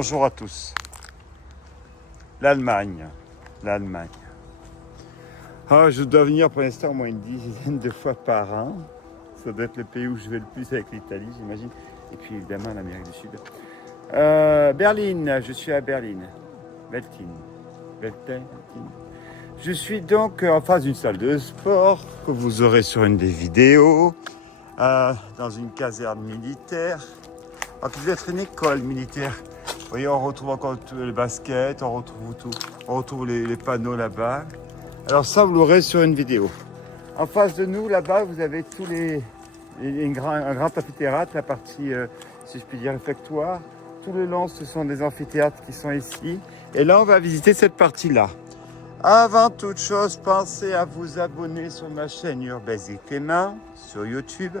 Bonjour à tous. L'Allemagne. Ah, je dois venir pour l'instant au moins une dizaine de fois par an. Ça doit être le pays où je vais le plus avec l'Italie, j'imagine. Et puis évidemment l'Amérique du Sud. Berlin, je suis à Berlin. Velten. Je suis donc en face d'une salle de sport que vous aurez sur une des vidéos, dans une caserne militaire. Alors, qui devait être une école militaire. Vous voyez, on retrouve encore le basket, on retrouve tout. On retrouve les panneaux là-bas. Alors ça, vous l'aurez sur une vidéo. En face de nous, là-bas, vous avez tous un grand amphithéâtre, la partie, si je puis dire, réfectoire. Tout le long, ce sont des amphithéâtres qui sont ici. Et là, on va visiter cette partie-là. Avant toute chose, pensez à vous abonner sur ma chaîne Urbex et Clément, sur YouTube,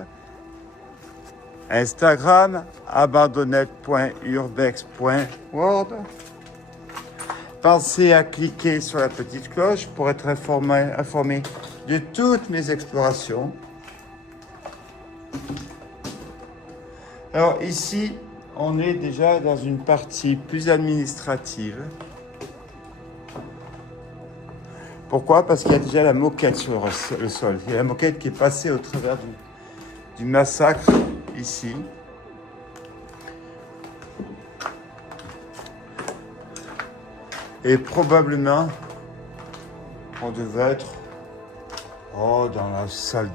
Instagram, abandonnette.urbex.world. Pensez à cliquer sur la petite cloche pour être informé de toutes mes explorations. Alors ici, on est déjà dans une partie plus administrative. Pourquoi? Parce qu'il y a déjà la moquette sur le sol. Il y a la moquette qui est passée au travers du massacre ici. Et probablement, on devait être dans la salle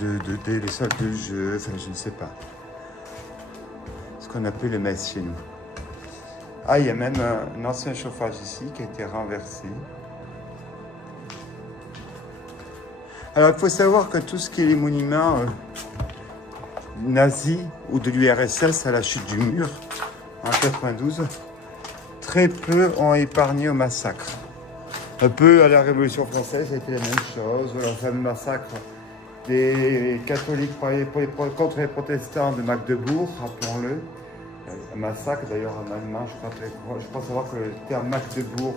les salles de jeu, enfin je ne sais pas. Ce qu'on appelle le mess chez nous. Ah, il y a même un ancien chauffage ici qui a été renversé. Alors, il faut savoir que tout ce qui est les monuments nazis ou de l'URSS à la chute du mur en 92, très peu ont épargné au massacre. Un peu à la Révolution française, ça a été la même chose. Le fameux massacre des catholiques contre les protestants de Magdebourg, rappelons-le. Un massacre, d'ailleurs, en allemand, je pense savoir que le terme Magdebourg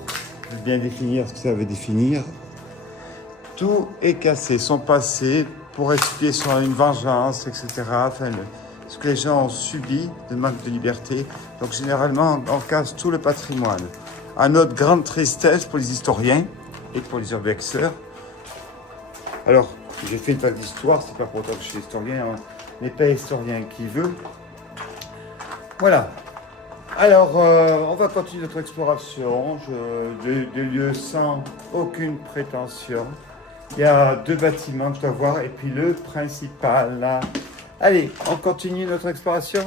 veut bien définir ce que ça veut définir. Tout est cassé, son passé, pour expliquer sur une vengeance, etc. Enfin, ce que les gens ont subi de manque de liberté. Donc généralement, on casse tout le patrimoine. À notre grande tristesse pour les historiens et pour les urbexeurs. Alors, j'ai fait une fac d'histoire, c'est pas pour autant que je suis historien, on n'est pas historien qui veut. Voilà. Alors, on va continuer notre exploration de lieux sans aucune prétention. Il y a 2 bâtiments que je dois voir et puis le principal là. Allez, on continue notre exploration.